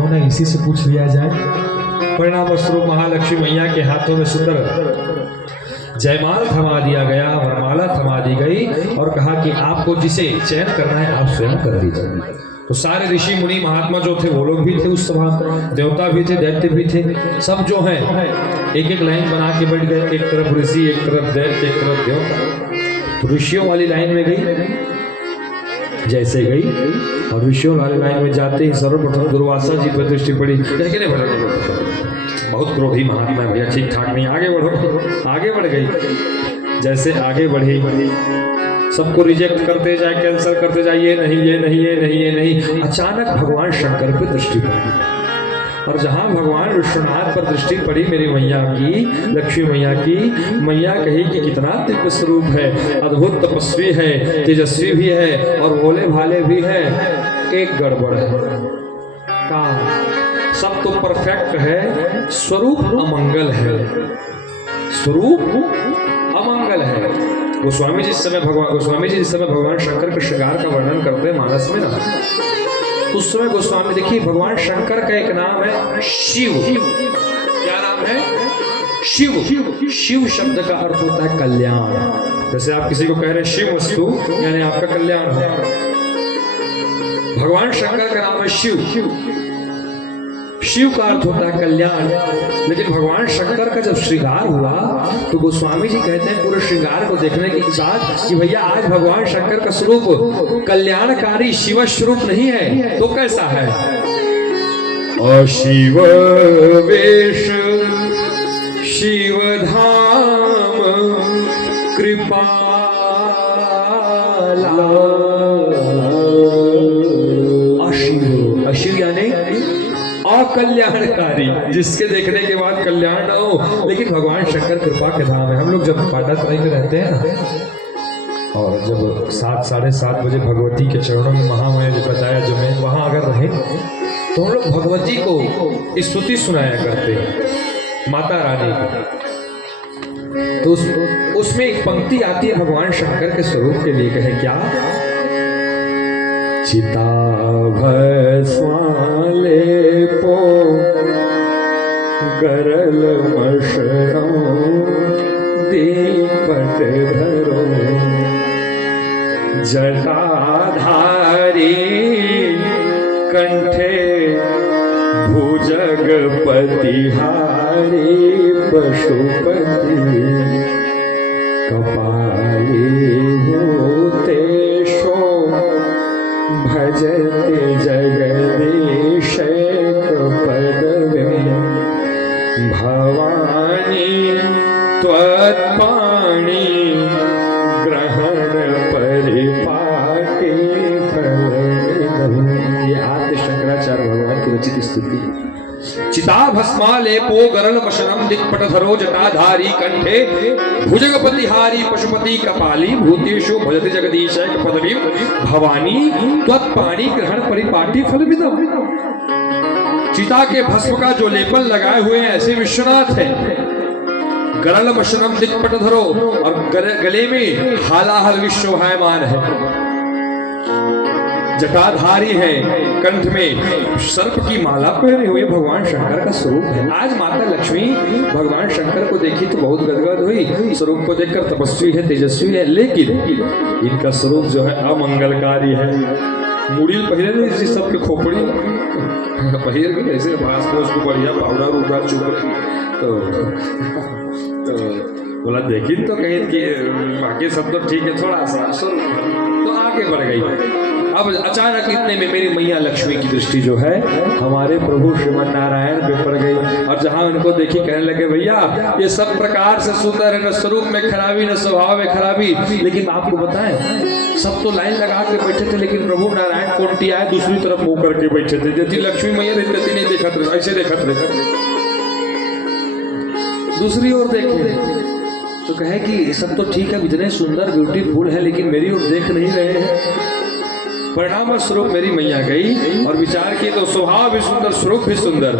क्यों ना इसी से पूछ लिया जाए। परिणाम स्वरूप महालक्ष्मी मैया के हाथों में सुंदर जयमाल थमा दिया गया, वरमाला थमा दी गई और कहा कि आपको जिसे चयन करना है आप स्वयं कर दीजिए। तो सारे ऋषि मुनि महात्मा जो थे वो लोग भी थे उस सभा, देवता भी थे, दैत्य भी थे, सब जो हैं एक एक लाइन बना के बैठ गए। एक तरफ ऋषि, एक तरफ दैत्य, एक तरफ देवता। तो ऋषियों वाली लाइन में गई, जैसे गई और ऋषियों वाली लाइन में जाते ही सर्वप्रथम दुर्वासा जी पर दृष्टि पड़ी। बहुत क्रोधी महात्मा भैया, ठीक ठाक नहीं, आगे बढ़ो। आगे बढ़ गई, जैसे आगे बढ़ी सबको रिजेक्ट करते जाए, कैंसिल करते जाए, ये नहीं, ये नहीं, ये नहीं, ये नहीं। अचानक भगवान शंकर पर दृष्टि पड़ी और जहां भगवान विश्वनाथ पर दृष्टि पड़ी मेरी मैया की, लक्ष्मी मैया की, मैया कही कि कितना दिव्य स्वरूप है, अद्भुत तपस्वी है, तेजस्वी भी है और भोले भाले भी है। एक गड़बड़ है, का सब तो परफेक्ट है, स्वरूप अमंगल है, स्वरूप अमंगल है। गोस्वामी जी इस समय भगवान शंकर के श्रृंगार का वर्णन करते हैं मानस में ना, उस समय गोस्वामी देखिए भगवान शंकर का एक नाम है शिव। क्या नाम है? शिव। शिव शब्द का अर्थ होता है कल्याण। जैसे आप किसी को कह रहे हैं शिव वस्तु, यानी आपका कल्याण हो। भगवान शंकर का नाम है शिव। शिव का अर्थ होता है कल्याण। लेकिन भगवान शंकर का जब श्रृंगार हुआ तो गोस्वामी जी कहते हैं पूरे श्रृंगार को देखने के बाद कि भैया आज भगवान शंकर का स्वरूप कल्याणकारी शिव स्वरूप नहीं है तो कैसा है? अशिव वेश शिव धाम कृपाला। अशिव यानी अकल्याणकारी, जिसके देखने के बाद कल्याण ना हो। लेकिन भगवान शंकर कृपा के धाम है। हम लोग जब पाटातराई में रहते हैं ना, और जब 7 साढ़े 7 बजे भगवती के चरणों में महामय जो बताया जब मैं वहां अगर रहे तो हम लोग भगवती को स्तुति सुनाया करते हैं, माता रानी को। तो उसमें एक पंक्ति आती है भगवान शंकर के स्वरूप के लिए, कहे क्या? चिता भस्माले पो गरल मशनो दीपट धरो जटाधारी कंठे भुजगपति हारी पशुपति कपाली भूतेशो भजते जगदीश पदवीं भवानी त्वत्पाणि ग्रहण परिपाटी फलविदम्। ये आद्य शंकराचार्य भगवान की रचित स्तुति। चिता भस्मालेपो गरल वशनम दिक्पटधरो जटाधारी कंठे भुजगपतिहारी पशुपति कपाली भूतेषु भजति जगदीश पदवीं भवानी त्वत्पाणि ग्रहण परिपाटी फलविदम्। चिता के भस्म का जो लेपन लगाए हुए हैं ऐसे विश्वनाथ है। गरल वशनम दिक्पटधरो, और गले में हालाहल विश्वभायमान है, जटाधारी है, कंठ में सर्प की माला पहने हुए भगवान शंकर का स्वरूप है। आज माता लक्ष्मी भगवान शंकर को देखी तो बहुत गदगद हुई, स्वरूप को देखकर तपस्वी है, तेजस्वी है, लेकिन इनका स्वरूप जो है अमंगलकारी है। मुड़ील पहले नहीं, इसी सबके खोपड़ी पहले भी ऐसे भास को बढ़िया पाउडर उड़ार चुप तो बोला देखी तो कहीं कि बाकी सब तो ठीक है, थोड़ा सा स्वरूप तो आगे बढ़ गई। अब अचानक इतने में मेरी मैया लक्ष्मी की दृष्टि जो है हमारे प्रभु श्रीमन नारायण पे पड़ गई और जहां उनको देखी कहने लगे भैया ये सब प्रकार से सुंदर है, न स्वरूप में खराबी न स्वभाव में खराबी। लेकिन आपको बताएं सब तो लाइन लगा के बैठे थे, लेकिन प्रभु नारायण कोंटी आए दूसरी तरफ मुंह करके बैठे थे। यदि लक्ष्मी मैया रहती नहीं देखत रहे, ऐसे देखत रहे, दूसरी ओर देखे तो कहे कि सब तो ठीक है, इतने सुंदर ब्यूटीफुल है, लेकिन मेरी ओर देख नहीं रहे हैं। परिणाम स्वरूप मेरी मैया गई और विचार किए तो स्वभाव भी सुंदर, स्वरूप भी सुंदर।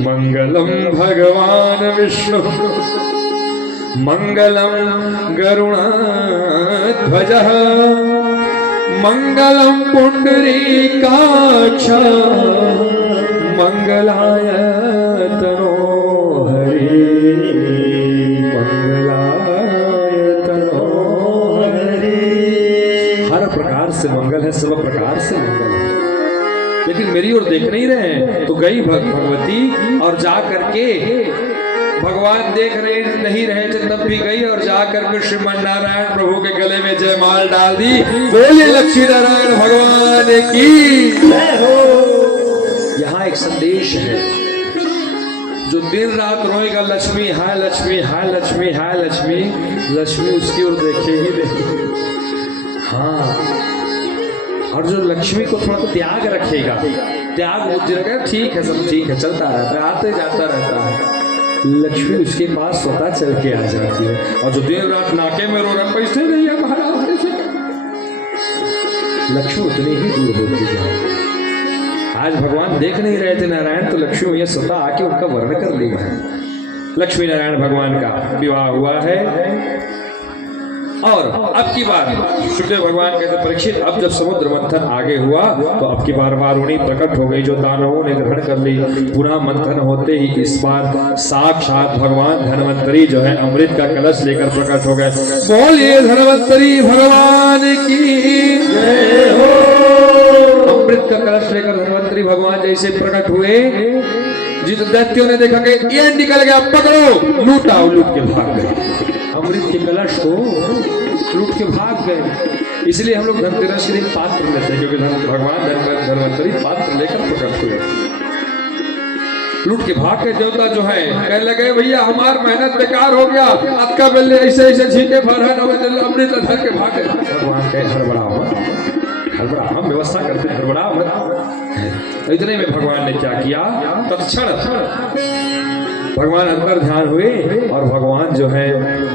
मंगलम भगवान विष्णु मंगलम गरुणध्वजः मंगलम पुंडरीकाक्ष मंगलाय तनो हरि, मंगलाय तनो हरि। हर प्रकार से मंगल है, सब प्रकार से मंगल है, लेकिन मेरी ओर देख नहीं रहे हैं। तो गई भगवती और जा करके भगवान देख रहे नहीं रहे थे, तब भी गई और जा करके श्रीमन नारायण प्रभु के गले में जयमाल डाल दी। बोले लक्ष्मी नारायण भगवान की जय हो। यहाँ एक संदेश है, जो दिन रात रोएगा लक्ष्मी हाय लक्ष्मी हाय लक्ष्मी हाय लक्ष्मी, लक्ष्मी उसकी ओर देखे ही नहीं। हाँ, और जो लक्ष्मी को थोड़ा त्याग रखेगा, त्याग बुद्धि रखेगा, ठीक है सब ठीक है, चलता रहता है, आते जाता रहता है, लक्ष्मी उसके पास स्वतः चल के आ जाती है। और जो दिन रात नाके में रो रहा पैसे नहीं है हमारे से, लक्ष्मी उतनी ही दूर होती है। आज भगवान देख नहीं रहे थे नारायण, तो लक्ष्मी भैया स्वतः आके उनका वर्ण कर लेगा। लक्ष्मी नारायण भगवान का विवाह हुआ है। और अब की बार सुखदेव भगवान कहते परीक्षित, अब जब समुद्र मंथन आगे हुआ तो अब की बार वारुणी प्रकट हो गई, जो दानवों ने ग्रहण कर ली। पुनः मंथन होते ही इस बार साक्षात भगवान धन्वंतरी जो है अमृत का कलश लेकर प्रकट हो गए। बोलिए धन्वंतरी भगवान की जय हो। अमृत का कलश लेकर धन्वंतरी भगवान जैसे प्रकट हुए, जिस दैत्यों ने देखा कि ये निकल गया, पकड़ो, लूटा, लूट के भाग गए। अमृत के कलश को लूट के भाग गए। इसलिए हम लोग धनतेरस के दिन पात्र लेते हैं, क्योंकि भगवान धन्वंतरी पात्र लेकर प्रकट हुए। लूट के भाग के देवता जो है कहने लगे भैया हमार मेहनत बेकार हो गया, आपका बेले ऐसे ऐसे छीके भर है, अमृत धर के भाग गए। भगवान कहे हड़बड़ा, हम व्यवस्था करते हड़बड़ा। इतने में भगवान ने क्या किया, तत्क्षण भगवान अंतर ध्यान हुए और भगवान जो है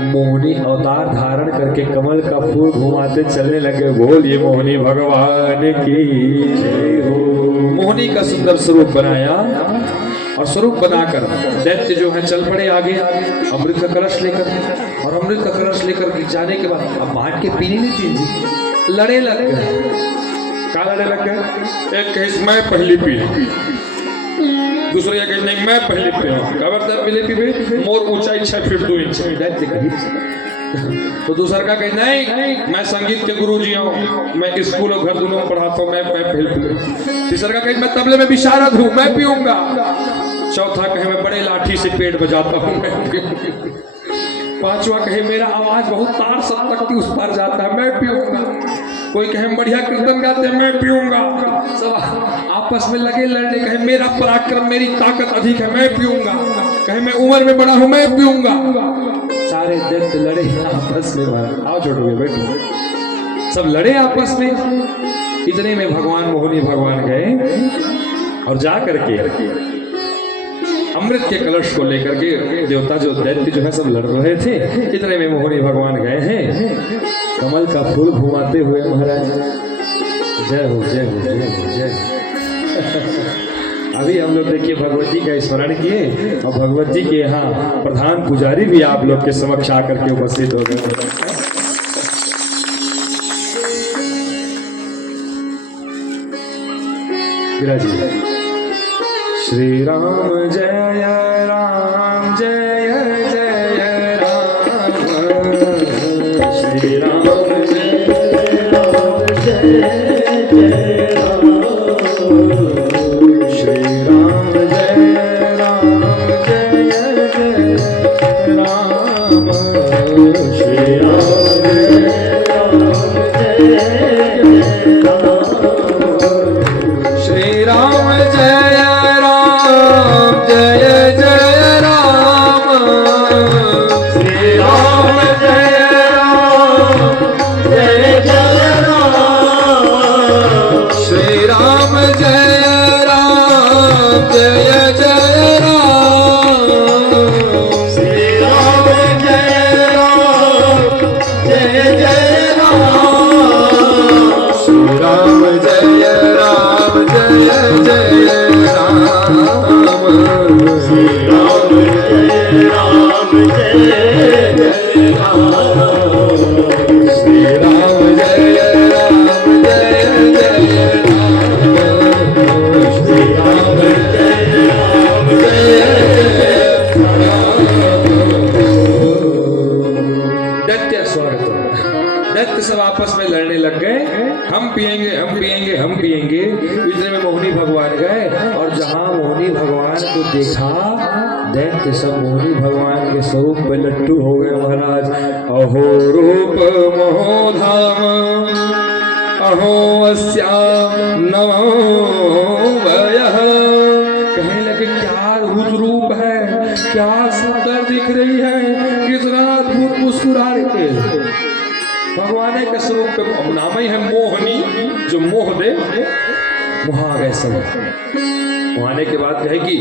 मोहिनी अवतार धारण करके कमल का फूल घुमाते चलने लगे। बोलिए मोहिनी भगवान की जय हो। मोहिनी का सुंदर स्वरूप बनाया और स्वरूप बनाकर दैत्य जो है चल पड़े आगे अमृत का कलश लेकर। और अमृत का कलश लेकर जाने के बाद अब बांट के पीने नहीं थी, लड़े लग गए। क्या लड़े लग गए? एक कहे मैं पहली पी, दूसरे कहे नहीं मैं पहले पीऊँ, खबरदार पहले पीबे, मोर ऊंचाई 6 फीट 2 इंच दैत्य कहीं। तो दूसरा का कहे नहीं मैं संगीत के गुरु जी हूँ, मैं स्कूल और घर दोनों में पढ़ाता हूँ, मैं पहले पीऊँ। तीसरा का कहे मैं तबले में विशारद हूँ, मैं पीऊँगा। चौथा कहे मैं बड़े लाठी से पेट बजाता हूँ, मैं पीऊँगा। पांचवा कहे मेरा आवाज बहुत तार सब तक की उस पार जाता है, मैं पीऊँगा। कोई कहे बढ़िया कीर्तन गाते हैं, मैं पीऊँगा। सब आपस में लगे लड़ने, कहे मेरा पराक्रम मेरी ताकत अधिक है, मैं पीऊँगा। कहे मैं उम्र में बड़ा हूँ, मैं पीऊँगा। सारे दैत्य लड़े आपस में। आओ छोटू बैठो, सब लड़े आपस में। इतने में भगवान मोहिनी भगवान गए और जा करके अमृत के कलश को लेकर के देवता जो दैत्य जो है सब लड़ रहे थे। इतने में मोहिनी भगवान गए हैं कमल का फूल घुमाते हुए। महाराज जय हो जय हो जय हो जय हो। अभी हम लोग देखिए भगवती का स्मरण किए और भगवती के यहाँ प्रधान पुजारी भी आप लोग के समक्ष आकर के उपस्थित हो गए। श्री राम जय राम जय जय राम, श्री राम जय राम जय जय राम, श्री राम जय राम जय जय राम, श्री राम जय राम जय राम, श्री राम जय जय भगवान गए और जहाँ मोहिनी भगवान को देखा, दैत्य सब मोहिनी भगवान के स्वरूप में लट्टू हो गए महाराज। अहो रूप मोहधाम अहो अस्याम नमो वयः। कहने लगे क्या रूप है, क्या सुंदर दिख रही है, कितना अद्भुत मुस्कुरा रही है। भगवान के स्वरूप पे नाम ही है मोहनी, जो मोह दे, मोहा गए सब। आने के बाद कहे कि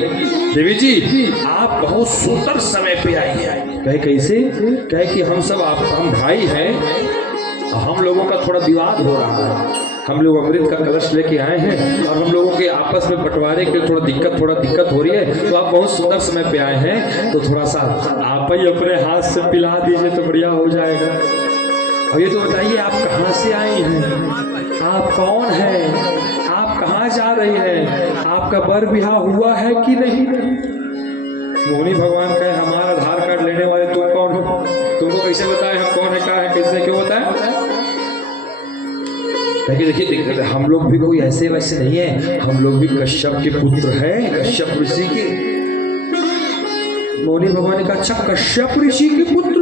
देवी जी आप बहुत सुंदर समय पे आई हैं। कहे कैसे? कहे कि हम भाई हैं, हम लोगों का थोड़ा विवाद हो रहा है, हम लोग अमृत का कलश लेके आए हैं और हम लोगों के आपस में बंटवारे के थोड़ा दिक्कत हो रही है, तो आप बहुत सुंदर समय पे आए हैं, तो थोड़ा सा आप ही अपने हाथ से पिला दीजिए तो बढ़िया हो जाएगा। अब ये तो बताइए आप कहाँ से आई हैं, आप कौन हैं, आप कहाँ जा रही हैं, आपका बर बिहार हुआ है कि नहीं? मोहिनी भगवान कहे हमारा आधार कार्ड लेने वाले तुम कौन हो, तुमको कैसे बताए हम कौन है, क्या है, कैसे क्यों बताए? देखिए हम लोग भी कोई ऐसे वैसे नहीं है, हम लोग भी कश्यप के पुत्र हैं, कश्यप ऋषि के। मोहिनी भगवान ने कहा अच्छा कश्यप ऋषि के पुत्र,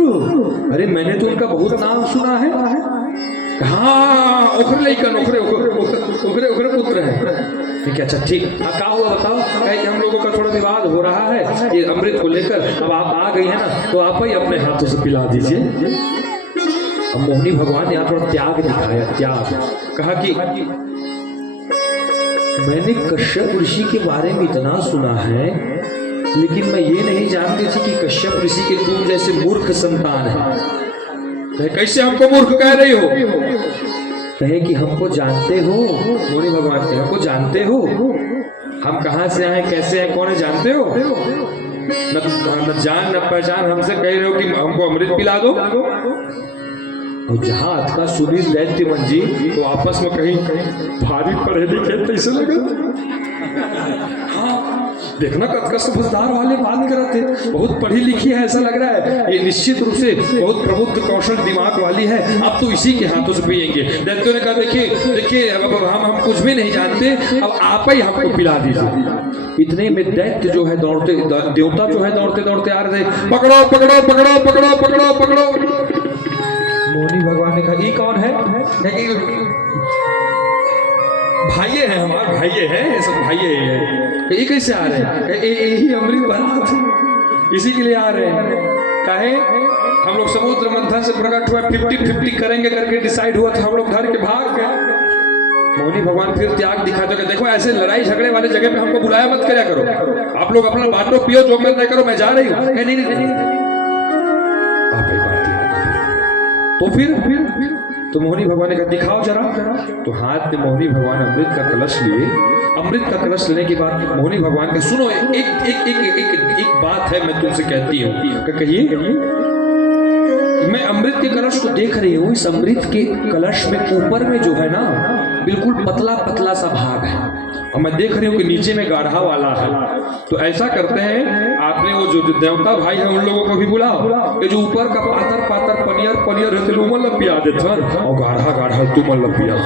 अरे मैंने तो उनका बहुत नाम सुना है। हाँ ओखरे पुत्र है। ठीक है, अच्छा ठीक, क्या हुआ बताओ? कहे हम लोगों का थोड़ा विवाद हो रहा है ये अमृत को लेकर, अब आप आ गई है ना, तो आप ही अपने हाथों से पिला दीजिए। अब मोहिनी भगवान ने यहाँ थोड़ा त्याग दिखाया, त्याग। कहा कि मैंने कश्यप ऋषि के बारे में इतना सुना है, लेकिन मैं ये नहीं जानती थी कि कश्यप ऋषि के तुम जैसे मूर्ख संतान है। कैसे हमको मूर्ख कह रही हो? कहे कि हमको जानते हो, मोहिनी भगवान के हमको जानते हो, हम कहाँ से आए, कैसे आए, कौन है, जानते हो? न जान न पहचान हमसे कह रहे हो कि हमको अमृत पिला दो। और जहाँ अथका सुनी दैत्य मन जी तो आपस में कहीं भारी पढ़े लिखे कैसे लगे। हाँ देखना कतका समझदार वाले बात कर रहे थे, बहुत पढ़ी लिखी है ऐसा लग रहा है, ये निश्चित रूप से बहुत प्रबुद्ध कौशल दिमाग वाली है, अब तो इसी के हाथों से पिएंगे। दैत्यों ने कहा देखिए अब हम कुछ भी नहीं जानते, अब आप ही हमको पिला दीजिए। इतने में दैत्य जो है दौड़ते, देवता जो है दौड़ते दौड़ते आ रहे थे, पकड़ो पकड़ो पकड़ो पकड़ो पकड़ो पकड़ो। मोहिनी भगवान ने कहा ये कौन है? भाइये हैं, हमारे भाइये हैं, सब भाइये हैं। ये कैसे आ रहे हैं? यही अमृत बना था, इसी के लिए आ रहे हैं। काहे? हम लोग समुद्र मंथन से प्रकट हुआ, 50-50 करेंगे करके डिसाइड हुआ था, हम लोग घर के भाग गए। मोहिनी भगवान फिर त्याग दिखा दो, देखो ऐसे लड़ाई झगड़े वाले जगह पे हमको बुलाया मत करया करो, आप लोग अपना बांटो पियो जो मत करो, मैं जा रही हूँ। नहीं तो फिर तो मोहिनी भगवान ने कहा दिखाओ जरा। तो हाथ में मोहिनी भगवान अमृत का कलश लिए, अमृत का कलश लेने के बाद मोहिनी भगवान का सुनो एक एक एक एक एक एक बात है मैं तुमसे कहती हूँ। कहिए। मैं अमृत के कलश को देख रही हूँ, इस अमृत के कलश में ऊपर में जो है ना बिल्कुल पतला पतला सा भाग है, और मैं देख रही हूँ कि नीचे में गाढ़ा वाला है। तो ऐसा करते हैं आपने वो जो देवता भाई है उन लोगों को भी बुलाओ, ये जो ऊपर का पातर पातर पनियर है तुम लपिया देते और गाढ़ा गाढ़ा तुम लपिया।